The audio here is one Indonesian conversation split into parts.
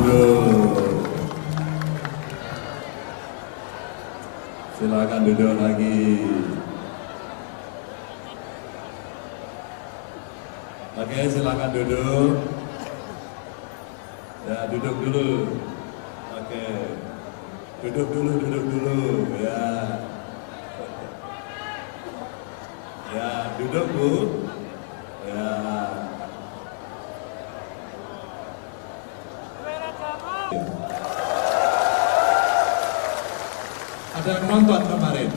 duduk. Silakan duduk lagi. Oke, silakan duduk. Ya, duduk dulu. Oke. Duduk dulu. Ya. Ya, duduk, Bu. Ya. Ada yang nonton kemarin?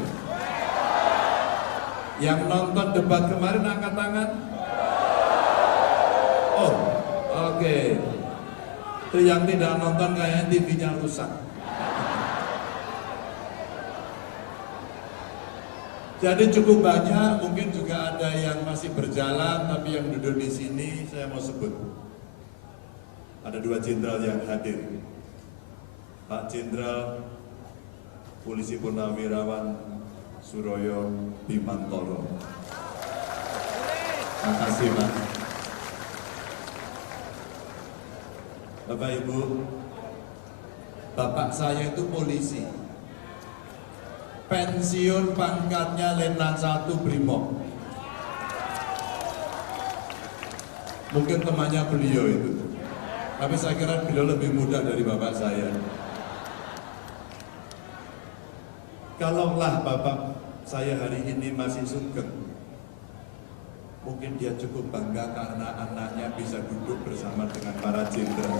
Yang nonton debat kemarin angkat tangan? Oh, oke. Itu yang tidak nonton kayaknya TV-nya rusak. Jadi cukup banyak, mungkin juga ada yang masih berjalan, tapi yang duduk di sini saya mau sebut. Ada 2 jenderal yang hadir. Pak Jenderal Polisi Purnawirawan Suroyo Bimantoro. Terima kasih, Pak. Bapak Ibu, bapak saya itu polisi. Pensiun pangkatnya Letnan 1 Brimob. Mungkin temannya beliau itu. Tapi saya kira beliau lebih muda dari bapak saya. Kalaulah bapak saya hari ini masih sugeng, mungkin dia cukup bangga karena anaknya bisa duduk bersama dengan para jenderal.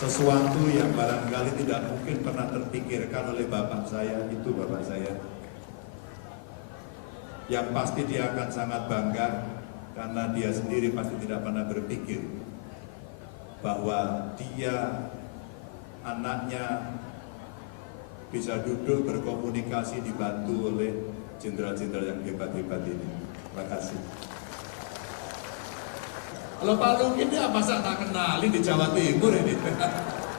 Sesuatu yang barangkali tidak mungkin pernah terpikirkan oleh bapak saya, itu bapak saya. Yang pasti dia akan sangat bangga karena dia sendiri pasti tidak pernah berpikir bahwa dia, anaknya, bisa duduk berkomunikasi dibantu oleh jenderal-jenderal yang hebat-hebat ini. Terima kasih. Kalau Pak Luki ini masa tak kenali di Jawa Timur ini.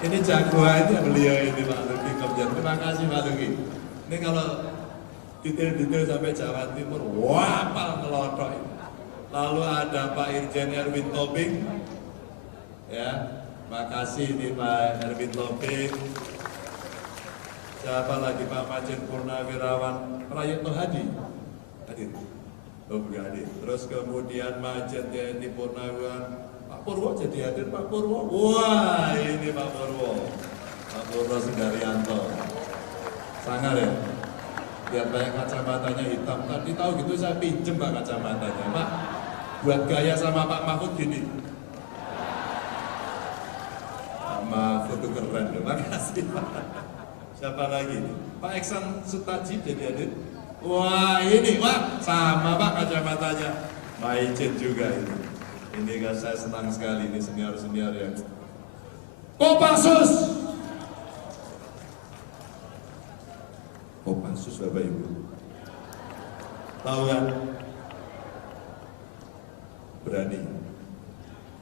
Ini jagoannya beliau ini Pak Luki Komjen. Terima kasih Pak Luki. Ini kalau detail-detail sampai Jawa Timur, wah pal ngelotok ini. Lalu ada Pak Irjen Erwin Tobing. Ya, terima kasih ini Pak Erwin Tobing. Siapa lagi Pak Majen Purnawirawan Prayitno Hadi? Hadir. Oh, bukan hadir. Terus kemudian Majen TNI Purnawirawan Pak Purwo jadi hadir Pak Purwo. Wah, ini Pak Purwo. Pak Purwo Sudaryanto. Sangar ya? Biar banyak kacamatanya hitam. Tadi tahu gitu saya pinjem Pak kacamatanya. Pak, buat gaya sama Pak Mahfud gini. Pak Mahfud itu keren. Terima kasih Pak. Siapa lagi? Pak Eksan Sutaji jadi hadir. Wah ini, wah sama Pak kacamatanya. Maicin juga ini. Ini kan saya senang sekali ini senior-senior yang Kopassus. Kopassus Bapak Ibu. Tahu kan? Berani.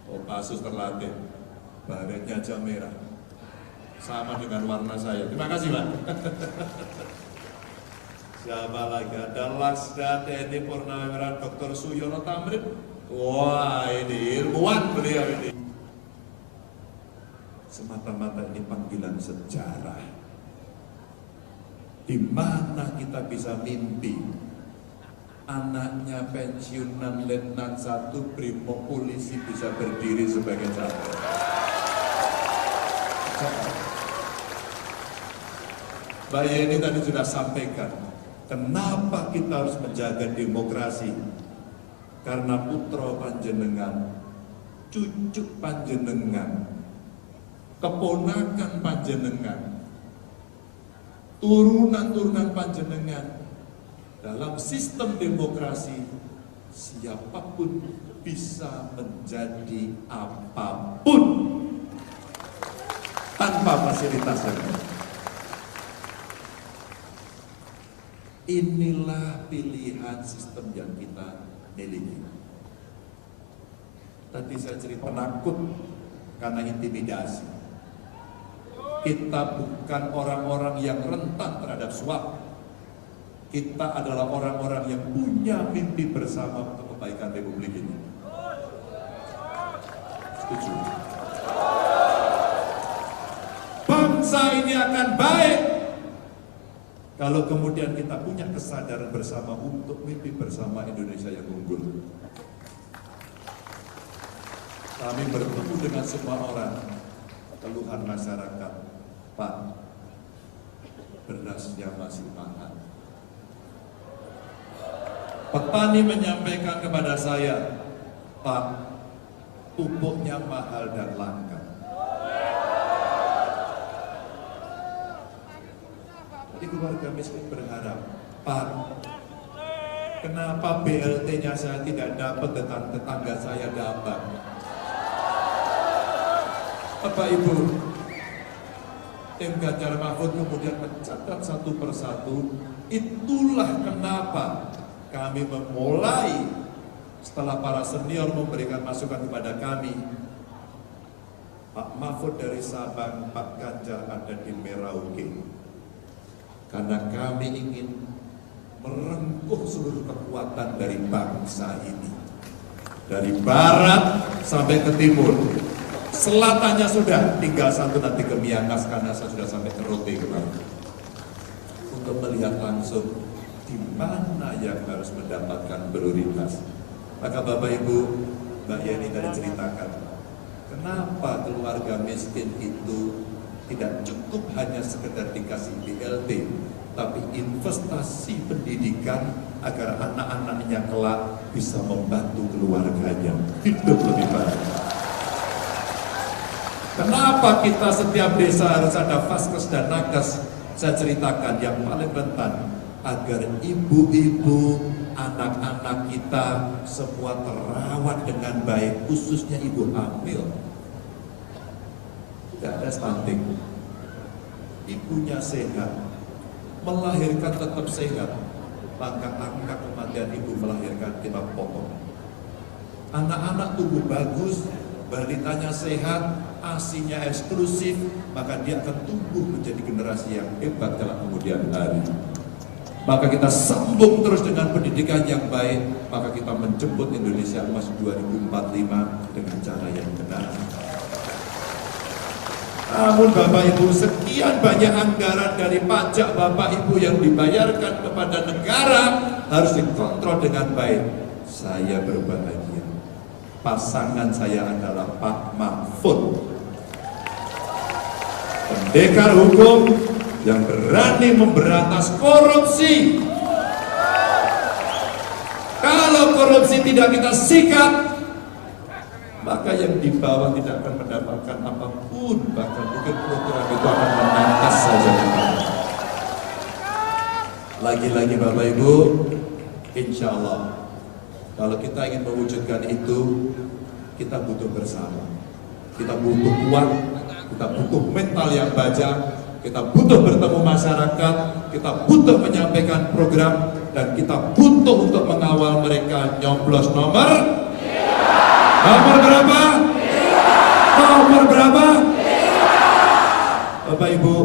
Kopassus terlatih. Baretnya aja merah. Sama dengan warna saya. Terima kasih Pak. Siapa lagi? Ada Laksda TNI Purnawirawan Dr. Suyono Tamrin. Wah ini ilmuwan beliau ini. Semata-mata ini panggilan sejarah. Di mana kita bisa mimpi anaknya pensiunan Letnan 1 Brimob Polisi bisa berdiri sebagai calon. Mbak Yeni tadi sudah sampaikan, kenapa kita harus menjaga demokrasi? Karena putra panjenengan, cucu panjenengan, keponakan panjenengan, turunan-turunan panjenengan, dalam sistem demokrasi, siapapun bisa menjadi apapun tanpa fasilitas yang ada. Inilah pilihan sistem yang kita miliki. Tadi saya cerita penakut karena intimidasi. Kita bukan orang-orang yang rentan terhadap suap. Kita adalah orang-orang yang punya mimpi bersama untuk kebaikan Republik ini. Setuju? Bangsa ini akan baik kalau kemudian kita punya kesadaran bersama untuk mimpi bersama Indonesia yang unggul. Kami bertemu dengan semua orang, keluhan masyarakat, Pak, berasnya masih mahal. Petani menyampaikan kepada saya, Pak, pupuknya mahal dan langka. Jadi keluarga miskin berharap, Pak, kenapa BLT-nya saya tidak dapat, tetangga saya dapat? Bapak Ibu, tim Ganjar Mahfud kemudian mencatat satu persatu. Itulah kenapa kami memulai setelah para senior memberikan masukan kepada kami. Pak Mahfud dari Sabang, Pak Ganjar ada di Merauke. Karena kami ingin merengkuh seluruh kekuatan dari bangsa ini. Dari barat sampai ke timur. Selatannya sudah, tinggal satu nanti ke Miangas karena saya sudah sampai ke Rote kemarin. Untuk melihat langsung di mana yang harus mendapatkan prioritas. Maka Bapak Ibu, Mbak Yeni tadi ceritakan, kenapa keluarga miskin itu tidak cukup hanya sekedar dikasih BLT, tapi investasi pendidikan agar anak-anaknya kelak bisa membantu keluarganya hidup lebih baik. Kenapa kita setiap desa harus ada Vaskes dan Nakes? Saya ceritakan yang paling rentan, agar ibu-ibu, anak-anak kita semua terawat dengan baik, khususnya ibu hamil. Tidak ada stunting, ibunya sehat, melahirkan tetap sehat, maka angka kematian ibu melahirkan kita pokok. Anak-anak tumbuh bagus, balitanya sehat, asinya eksklusif, maka dia akan tumbuh menjadi generasi yang hebat dalam kemudian hari. Maka kita sambung terus dengan pendidikan yang baik, maka kita menjemput Indonesia Emas 2045 dengan cara yang benar. Namun Bapak Ibu, sekian banyak anggaran dari pajak Bapak Ibu yang dibayarkan kepada negara harus dikontrol dengan baik. Saya berbahagia, pasangan saya adalah Pak Mahfud, pendekar hukum yang berani memberantas korupsi. Kalau korupsi tidak kita sikat, maka yang di bawah tidak akan mendapatkan apapun, bahkan mungkin program itu akan menangkas saja. Lagi-lagi Bapak Ibu, insya Allah kalau kita ingin mewujudkan itu, kita butuh bersama. Kita butuh kuat, kita butuh mental yang baja, kita butuh bertemu masyarakat, kita butuh menyampaikan program, dan kita butuh untuk mengawal mereka nyoblos nomor berapa? Nomor berapa? Bapak Ibu,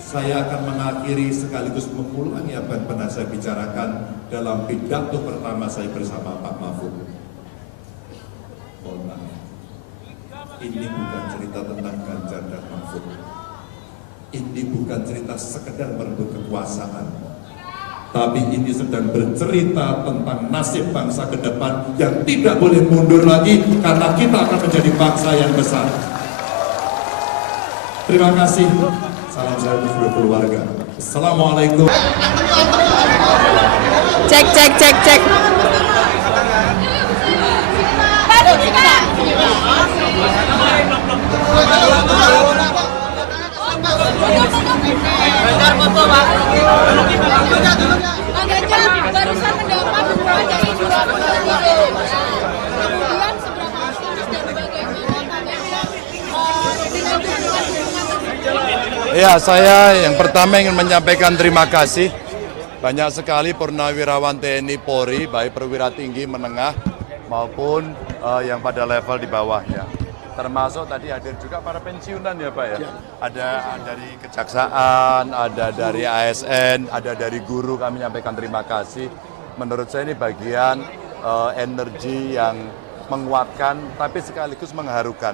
saya akan mengakhiri sekaligus mengulangi apa yang pernah saya bicarakan dalam pidato pertama saya bersama Pak Mahfud. Mohon maaf, ini bukan cerita tentang Ganjar dan Mahfud. Ini bukan cerita sekedar merebut kekuasaan, tapi ini sedang bercerita tentang nasib bangsa ke depan yang tidak boleh mundur lagi karena kita akan menjadi bangsa yang besar. Terima kasih. Salam sehat untuk seluruh keluarga. Assalamualaikum. Cek. Ganjar foto Pak. Ganjar barusan mendapat dukungan dari 20 kemudian seberapa optimis dan bagaimana Ya, saya yang pertama ingin menyampaikan terima kasih. Banyak sekali purnawirawan TNI Polri, baik perwira tinggi, menengah, maupun yang pada level di bawahnya. Termasuk tadi hadir juga para pensiunan ya Pak ya. Ada dari Kejaksaan, ada dari ASN, ada dari guru, kami menyampaikan terima kasih. Menurut saya ini bagian energi yang menguatkan, tapi sekaligus mengharukan.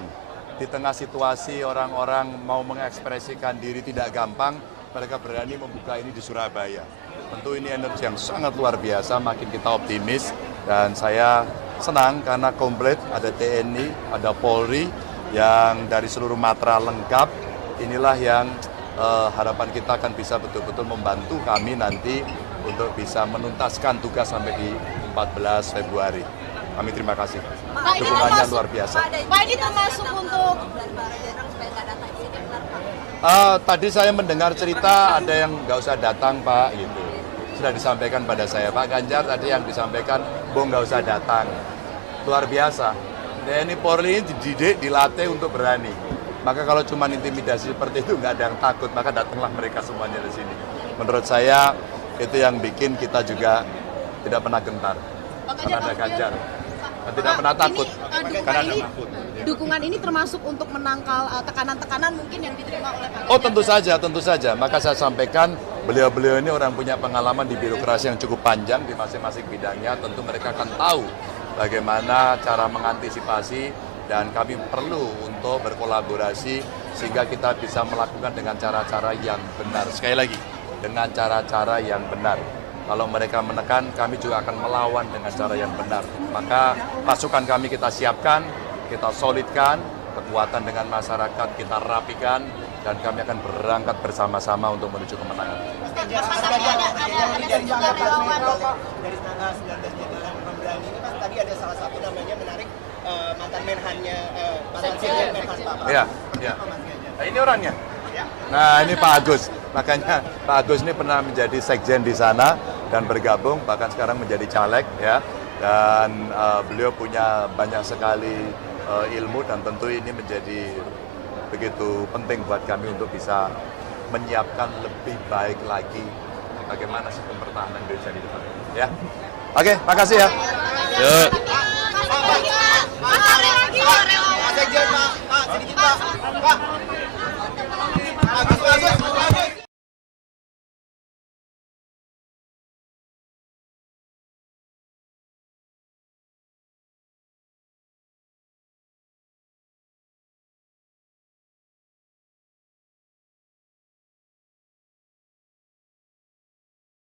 Di tengah situasi orang-orang mau mengekspresikan diri tidak gampang, mereka berani membuka ini di Surabaya. Tentu ini energi yang sangat luar biasa, makin kita optimis. Dan saya senang karena komplit, ada TNI, ada Polri, yang dari seluruh matra lengkap. Inilah yang harapan kita akan bisa betul-betul membantu kami nanti untuk bisa menuntaskan tugas sampai di 14 Februari. Kami terima kasih. Pak, ini Dukungannya termasuk- luar biasa. Pak, ini termasuk untuk Tadi saya mendengar cerita ada yang nggak usah datang Pak, gitu. Sudah disampaikan pada saya, Pak Ganjar tadi yang disampaikan, nggak usah datang. Luar biasa. TNI Polri ini dididik, dilatih untuk berani. Maka kalau cuma intimidasi seperti itu nggak ada yang takut, maka datanglah mereka semuanya di sini. Menurut saya itu yang bikin kita juga tidak pernah gentar. Karena ada Ganjar. Dan tidak pernah takut. Karena ada Mahfud. Dukungan ini termasuk untuk menangkal tekanan-tekanan mungkin yang diterima oleh Pak Oh Ganjar. tentu saja. Maka saya sampaikan beliau-beliau ini orang punya pengalaman di birokrasi yang cukup panjang di masing-masing bidangnya. Tentu mereka akan tahu bagaimana cara mengantisipasi dan kami perlu untuk berkolaborasi sehingga kita bisa melakukan dengan cara-cara yang benar. Sekali lagi, dengan cara-cara yang benar. Kalau mereka menekan, kami juga akan melawan dengan cara yang benar. Maka pasukan kami kita siapkan, kita solidkan, kekuatan dengan masyarakat kita rapikan, dan kami akan berangkat bersama-sama untuk menuju kemenangan. Dari 19 jalan pemberani ini Mas, tadi ada salah satu namanya menarik mantan Menhannya, mantan Sekjen Menhan Pak. Ya. Nah, ini orangnya. Nah, ini Pak Agus. Makanya Pak Agus ini pernah menjadi sekjen di sana dan bergabung, bahkan sekarang menjadi caleg, ya. Dan beliau punya banyak sekali ilmu dan tentu ini menjadi begitu penting buat kami untuk bisa menyiapkan lebih baik lagi bagaimana sistem pertahanan Indonesia di depan. Ya. Oke, makasih ya. Yuk. Pak, sedikit Pak, sedikit Pak.